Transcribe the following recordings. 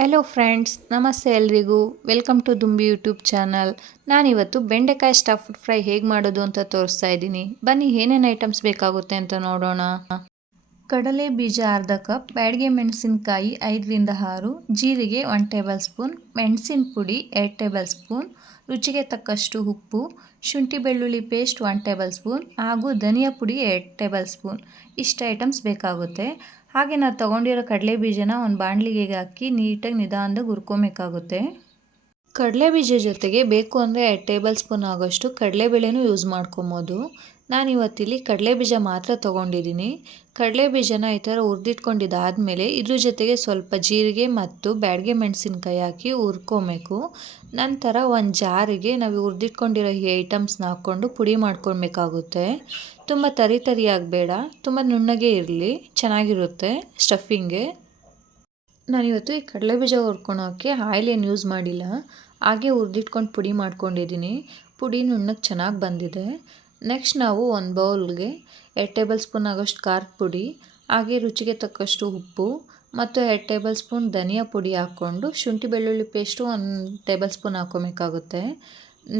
Hello friends, ನಮಸ್ತೆ ಎಲ್ರಿಗೂ. Welcome to ದುಂಬಿ ಯೂಟ್ಯೂಬ್ ಚಾನಲ್. ನಾನಿವತ್ತು ಬೆಂಡೆಕಾಯಿ ಸ್ಟಫ್ಡ್ ಫ್ರೈ ಹೇಗೆ ಮಾಡೋದು ಅಂತ ತೋರಿಸ್ತಾ ಇದ್ದೀನಿ. ಬನ್ನಿ ಏನೇನು ಐಟಮ್ಸ್ ಬೇಕಾಗುತ್ತೆ ಅಂತ ನೋಡೋಣ. ಕಡಲೆ ಬೀಜ ಅರ್ಧ ಕಪ್, ಬ್ಯಾಡಗೆ ಮೆಣಸಿನಕಾಯಿ 5ರಿಂದ 6, ಜೀರಿಗೆ 1 ಟೇಬಲ್ ಸ್ಪೂನ್, ಮೆಣಸಿನ ಪುಡಿ 2 ಟೇಬಲ್ ಸ್ಪೂನ್, ರುಚಿಗೆ ತಕ್ಕಷ್ಟು ಉಪ್ಪು, ಶುಂಠಿ ಬೆಳ್ಳುಳ್ಳಿ ಪೇಸ್ಟ್ 1 ಟೇಬಲ್ ಸ್ಪೂನ್ ಹಾಗೂ ಧನಿಯಾ ಪುಡಿ 2 ಟೇಬಲ್ ಸ್ಪೂನ್. ಇಷ್ಟು ಐಟಮ್ಸ್ ಬೇಕಾಗುತ್ತೆ. ಹಾಗೆ ನಾವು ತೊಗೊಂಡಿರೋ ಕಡಲೆ ಬೀಜನ ಒಂದು ಬಾಣಲಿಗೆ ಹಾಕಿ ನೀಟಾಗಿ ನಿಧಾನವಾಗಿ ಹುರ್ಕೊಬೇಕಾಗುತ್ತೆ. ಕಡಲೆ ಬೀಜ ಜೊತೆಗೆ ಬೇಕು ಅಂದರೆ 2 ಟೇಬಲ್ ಸ್ಪೂನ್ ಆಗೋಷ್ಟು ಕಡಲೆಬೇಳೆನೂ ಯೂಸ್ ಮಾಡ್ಕೊಬೋದು. ನಾನಿವತ್ತಿಲ್ಲಿ ಕಡಲೆ ಬೀಜ ಮಾತ್ರ ತೊಗೊಂಡಿದ್ದೀನಿ. ಕಡಲೆ ಬೀಜನ ಈ ಥರ ಹುರಿದಿಟ್ಕೊಂಡಿದ್ದಾದಮೇಲೆ ಇದ್ರ ಜೊತೆಗೆ ಸ್ವಲ್ಪ ಜೀರಿಗೆ ಮತ್ತು ಬ್ಯಾಡಗೆ ಮೆಣಸಿನ್ಕಾಯಿ ಹಾಕಿ ಹುರ್ಕೊಬೇಕು. ನಂತರ ಒಂದು ಜಾರಿಗೆ ನಾವು ಹುರಿದಿಟ್ಕೊಂಡಿರೋ ಈ ಐಟಮ್ಸ್ನ ಹಾಕ್ಕೊಂಡು ಪುಡಿ ಮಾಡ್ಕೊಳ್ಬೇಕಾಗುತ್ತೆ. ತುಂಬ ತರಿಯಾಗಿ ಬೇಡ, ತುಂಬ ನುಣ್ಣಗೆ ಇರಲಿ, ಚೆನ್ನಾಗಿರುತ್ತೆ ಸ್ಟಫಿಂಗ್ಗೆ. ನಾನಿವತ್ತು ಈ ಕಡಲೆ ಬೀಜ ಹುರ್ಕೊಳೋಕ್ಕೆ ಆಯಿಲ್ ಏನು ಯೂಸ್ ಮಾಡಿಲ್ಲ, ಹಾಗೆ ಹುರಿದಿಟ್ಕೊಂಡು ಪುಡಿ ಮಾಡ್ಕೊಂಡಿದ್ದೀನಿ. ಪುಡಿ ನುಣ್ಣಗೆ ಚೆನ್ನಾಗಿ ಬಂದಿದೆ. ನೆಕ್ಸ್ಟ್ ನಾವು ಒಂದು ಬೌಲ್ಗೆ 2 ಟೇಬಲ್ ಸ್ಪೂನ್ ಆಗೋಷ್ಟು ಖಾರದ ಪುಡಿ, ಹಾಗೆ ರುಚಿಗೆ ತಕ್ಕಷ್ಟು ಉಪ್ಪು ಮತ್ತು 2 ಟೇಬಲ್ ಸ್ಪೂನ್ ಧನಿಯಾ ಪುಡಿ ಹಾಕ್ಕೊಂಡು ಶುಂಠಿ ಬೆಳ್ಳುಳ್ಳಿ ಪೇಸ್ಟು 1 ಟೇಬಲ್ ಸ್ಪೂನ್ ಹಾಕ್ಕೊಬೇಕಾಗುತ್ತೆ.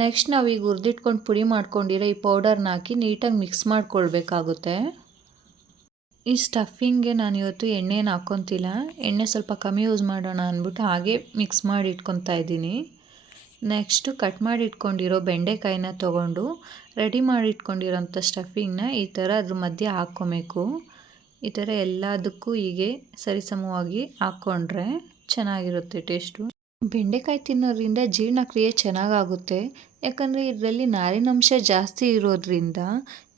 ನೆಕ್ಸ್ಟ್ ನಾವು ಈಗ ಹುರಿದಿಟ್ಕೊಂಡು ಪುಡಿ ಮಾಡ್ಕೊಂಡಿರೋ ಈ ಪೌಡರ್ನ ಹಾಕಿ ನೀಟಾಗಿ ಮಿಕ್ಸ್ ಮಾಡ್ಕೊಳ್ಬೇಕಾಗುತ್ತೆ. ಈ ಸ್ಟಫಿಂಗ್ಗೆ ನಾನಿವತ್ತು ಎಣ್ಣೆನ ಹಾಕ್ಕೊತಿಲ್ಲ, ಎಣ್ಣೆ ಸ್ವಲ್ಪ ಕಮ್ಮಿ ಯೂಸ್ ಮಾಡೋಣ ಅಂದ್ಬಿಟ್ಟು ಹಾಗೆ ಮಿಕ್ಸ್ ಮಾಡಿ ಇಟ್ಕೊತಾ ಇದ್ದೀನಿ. ನೆಕ್ಸ್ಟು ಕಟ್ ಮಾಡಿ ಇಟ್ಕೊಂಡಿರೋ ಬೆಂಡೆಕಾಯಿನ ತೊಗೊಂಡು ರೆಡಿ ಮಾಡಿ ಇಟ್ಕೊಂಡಿರೋಂಥ ಸ್ಟಫಿಂಗ್ನ ಈ ಥರ ಅದ್ರ ಮಧ್ಯೆ ಹಾಕ್ಕೊಬೇಕು. ಈ ಥರ ಎಲ್ಲದಕ್ಕೂ ಹೀಗೆ ಸರಿಸಮವಾಗಿ ಹಾಕ್ಕೊಂಡ್ರೆ ಚೆನ್ನಾಗಿರುತ್ತೆ ಟೇಸ್ಟು. ಬೆಂಡೆಕಾಯಿ ತಿನ್ನೋದ್ರಿಂದ ಜೀರ್ಣಕ್ರಿಯೆ ಚೆನ್ನಾಗಾಗುತ್ತೆ. ಯಾಕಂದರೆ ಇದರಲ್ಲಿ ನಾರಿನಂಶ ಜಾಸ್ತಿ ಇರೋದ್ರಿಂದ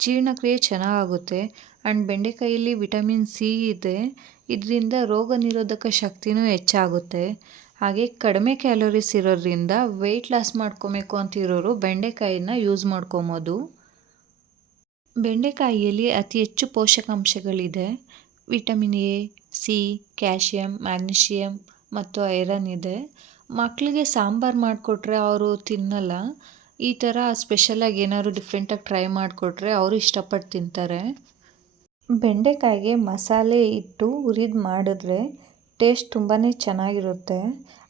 ಜೀರ್ಣಕ್ರಿಯೆ ಚೆನ್ನಾಗಾಗುತ್ತೆ. ಆ್ಯಂಡ್ ಬೆಂಡೆಕಾಯಲ್ಲಿ ವಿಟಮಿನ್ ಸಿ ಇದೆ. ಇದರಿಂದ ರೋಗ ನಿರೋಧಕ ಶಕ್ತಿನೂ ಹೆಚ್ಚಾಗುತ್ತೆ. ಹಾಗೆ ಕಡಿಮೆ ಕ್ಯಾಲೋರೀಸ್ ಇರೋದ್ರಿಂದ ವೆಯ್ಟ್ ಲಾಸ್ ಮಾಡ್ಕೊಬೇಕು ಅಂತಿರೋರು ಬೆಂಡೆಕಾಯಿನ ಯೂಸ್ ಮಾಡ್ಕೊಬೋದು. ಬೆಂಡೆಕಾಯಿಯಲ್ಲಿ ಅತಿ ಹೆಚ್ಚು ಪೋಷಕಾಂಶಗಳಿದೆ. Vitamin A, C, calcium, magnesium ಮತ್ತು ಐರನ್ ಇದೆ. ಮಕ್ಕಳಿಗೆ ಸಾಂಬಾರು ಮಾಡಿಕೊಟ್ರೆ ಅವರು ತಿನ್ನಲ್ಲ. ಈ ಥರ ಸ್ಪೆಷಲಾಗಿ ಏನಾದ್ರು ಡಿಫ್ರೆಂಟಾಗಿ ಟ್ರೈ ಮಾಡಿಕೊಟ್ರೆ ಅವರು ಇಷ್ಟಪಟ್ಟು ತಿಂತಾರೆ. ಬೆಂಡೆಕಾಯಿಗೆ ಮಸಾಲೆ ಇಟ್ಟು ಹುರಿದು ಮಾಡಿದ್ರೆ ಟೇಸ್ಟ್ ತುಂಬಾ ಚೆನ್ನಾಗಿರುತ್ತೆ.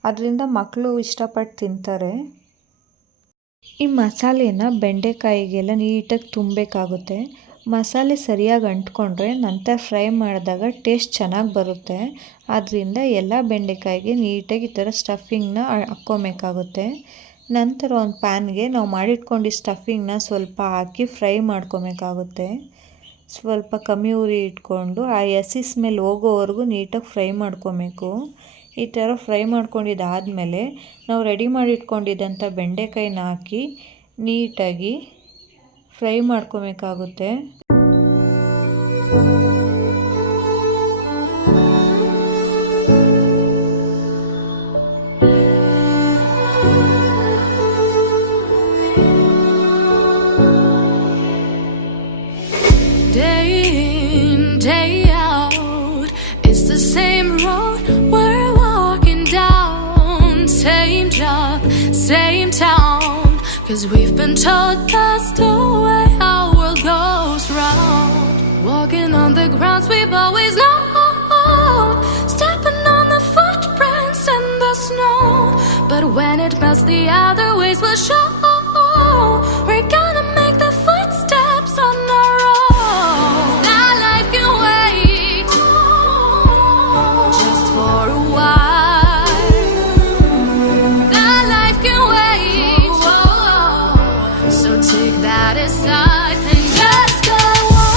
ಅದರಿಂದ ಮಕ್ಕಳು ಇಷ್ಟಪಟ್ಟು ತಿಂತಾರೆ. ಈ ಮಸಾಲೆನ ಬೆಂಡೆಕಾಯಿಗೆಲ್ಲ ನೀಟಾಗಿ ತುಂಬಬೇಕಾಗುತ್ತೆ. ಮಸಾಲೆ ಸರಿಯಾಗಿ ಅಂಟ್ಕೊಂಡ್ರೆ ನಂತರ ಫ್ರೈ ಮಾಡಿದಾಗ ಟೇಸ್ಟ್ ಚೆನ್ನಾಗಿ ಬರುತ್ತೆ. ಆದ್ದರಿಂದ ಎಲ್ಲ ಬೆಂಡೆಕಾಯಿಗೆ ನೀಟಾಗಿ ಈ ಥರ ಸ್ಟಫಿಂಗ್ನ ಹಾಕ್ಕೊಬೇಕಾಗುತ್ತೆ. ನಂತರ ಒಂದು ಪ್ಯಾನ್ಗೆ ನಾವು ಮಾಡಿಟ್ಕೊಂಡು ಸ್ಟಫಿಂಗ್ನ ಸ್ವಲ್ಪ ಹಾಕಿ ಫ್ರೈ ಮಾಡ್ಕೊಬೇಕಾಗುತ್ತೆ. ಸ್ವಲ್ಪ ಕಮ್ಮಿ ಉರಿ ಇಟ್ಕೊಂಡು ಆ ಹಸಿ ಸ್ಮೆಲ್ ಹೋಗೋವರೆಗೂ ನೀಟಾಗಿ ಫ್ರೈ ಮಾಡ್ಕೊಬೇಕು. ಈ ಥರ ಫ್ರೈ ಮಾಡ್ಕೊಂಡಿದ್ದಾದಮೇಲೆ ನಾವು ರೆಡಿ ಮಾಡಿ ಇಟ್ಕೊಂಡಿದ್ದಂಥ ಬೆಂಡೆಕಾಯಿನ ಹಾಕಿ ನೀಟಾಗಿ fry ಮಾಡ್ಕೊಬೇಕಾಗುತ್ತೆ. Day in, day out, it's the same road we're walking down. Same job, same town, 'cause we've been told that's the way our world goes round. Walking on the grounds we've always known, stepping on the footprints in the snow. But when it melts, the other ways will show. We're gonna make the footsteps on our own. That life can wait just for a while. That life can wait, so take that aside and just go on.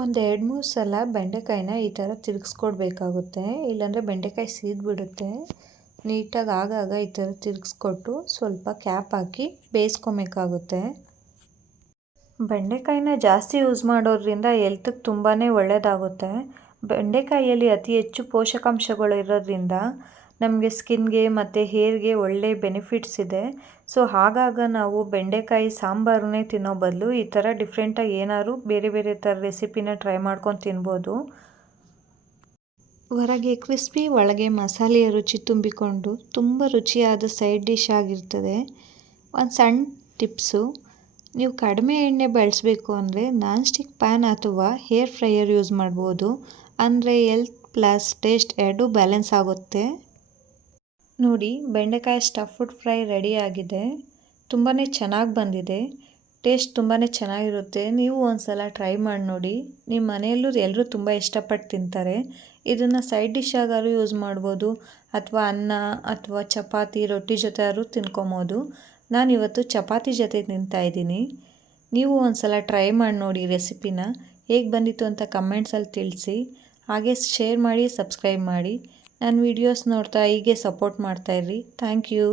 ಒಂದು 2-3 ಸಲ ಬೆಂಡೆಕಾಯಿನ ಈ ಥರ ತಿರುಗಿಸ್ಕೊಡ್ಬೇಕಾಗುತ್ತೆ. ಇಲ್ಲಾಂದರೆ ಬೆಂಡೆಕಾಯಿ ಸೀದ್ಬಿಡುತ್ತೆ. ನೀಟಾಗಿ ಆಗಾಗ ಈ ಥರ ತಿರುಗಿಸ್ಕೊಟ್ಟು ಸ್ವಲ್ಪ ಕ್ಯಾಪ್ ಹಾಕಿ ಬೇಯಿಸ್ಕೊಬೇಕಾಗುತ್ತೆ. ಬೆಂಡೆಕಾಯಿನ ಜಾಸ್ತಿ ಯೂಸ್ ಮಾಡೋದ್ರಿಂದ ಹೆಲ್ತಿಗೆ ತುಂಬಾ ಒಳ್ಳೆಯದಾಗುತ್ತೆ. ಬೆಂಡೆಕಾಯಿಯಲ್ಲಿ ಅತಿ ಹೆಚ್ಚು ಪೋಷಕಾಂಶಗಳು ಇರೋದ್ರಿಂದ ನಮಗೆ ಸ್ಕಿನ್ಗೆ ಮತ್ತು ಹೇರ್ಗೆ ಒಳ್ಳೆ ಬೆನಿಫಿಟ್ಸ್ ಇದೆ. ಸೊ ಆಗಾಗ ನಾವು ಬೆಂಡೆಕಾಯಿ ಸಾಂಬಾರನ್ನೇ ತಿನ್ನೋ ಬದಲು ಈ ಥರ ಡಿಫ್ರೆಂಟಾಗಿ ಏನಾದ್ರು ಬೇರೆ ಬೇರೆ ಥರ ರೆಸಿಪಿನ ಟ್ರೈ ಮಾಡ್ಕೊಂಡು ತಿನ್ಬೋದು. ಹೊರಗೆ ಕ್ರಿಸ್ಪಿ, ಒಳಗೆ ಮಸಾಲೆಯ ರುಚಿ ತುಂಬಿಕೊಂಡು ತುಂಬ ರುಚಿಯಾದ ಸೈಡ್ ಡಿಶ್ ಆಗಿರ್ತದೆ. ಒಂದು ಸಣ್ಣ ಟಿಪ್ಸು, ನೀವು ಕಡಿಮೆ ಎಣ್ಣೆ ಬಳಸಬೇಕು ಅಂದರೆ ನಾನ್ ಸ್ಟಿಕ್ ಪ್ಯಾನ್ ಅಥವಾ ಹೇರ್ ಫ್ರೈಯರ್ ಯೂಸ್ ಮಾಡ್ಬೋದು. ಅಂದರೆ ಹೆಲ್ತ್ ಪ್ಲಸ್ ಟೇಸ್ಟ್ ಎರಡೂ ಬ್ಯಾಲೆನ್ಸ್ ಆಗುತ್ತೆ. ನೋಡಿ, ಬೆಂಡೆಕಾಯಿ ಸ್ಟಫ್ಡ್ ಫ್ರೈ ರೆಡಿ ಆಗಿದೆ. ತುಂಬಾ ಚೆನ್ನಾಗಿ ಬಂದಿದೆ. ಟೇಸ್ಟ್ ತುಂಬಾ ಚೆನ್ನಾಗಿರುತ್ತೆ. ನೀವು ಒಂದ್ಸಲ ಟ್ರೈ ಮಾಡಿ ನೋಡಿ. ನಿಮ್ಮ ಮನೆಯಲ್ಲೂ ಎಲ್ಲರೂ ತುಂಬ ಇಷ್ಟಪಟ್ಟು ತಿಂತಾರೆ. ಇದನ್ನು ಸೈಡ್ ಡಿಶ್ ಆಗಾರು ಯೂಸ್ ಮಾಡ್ಬೋದು ಅಥವಾ ಅನ್ನ ಅಥವಾ ಚಪಾತಿ, ರೊಟ್ಟಿ ಜೊತೆ ಆದ್ರೂ ತಿನ್ಕೊಬೋದು. ನಾನಿವತ್ತು ಚಪಾತಿ ಜೊತೆ ತಿಂತಾಯಿದ್ದೀನಿ. ನೀವು ಒಂದ್ಸಲ ಟ್ರೈ ಮಾಡಿ ನೋಡಿ ರೆಸಿಪಿನ. ಹೇಗೆ ಬಂದಿತ್ತು ಅಂತ ಕಮೆಂಟ್ಸಲ್ಲಿ ತಿಳಿಸಿ. ಹಾಗೆ ಶೇರ್ ಮಾಡಿ, ಸಬ್ಸ್ಕ್ರೈಬ್ ಮಾಡಿ. ನನ್ನ ವೀಡಿಯೋಸ್ ನೋಡ್ತಾ ಹೀಗೆ ಸಪೋರ್ಟ್ ಮಾಡ್ತಾಯಿರ್ರಿ. Thank you.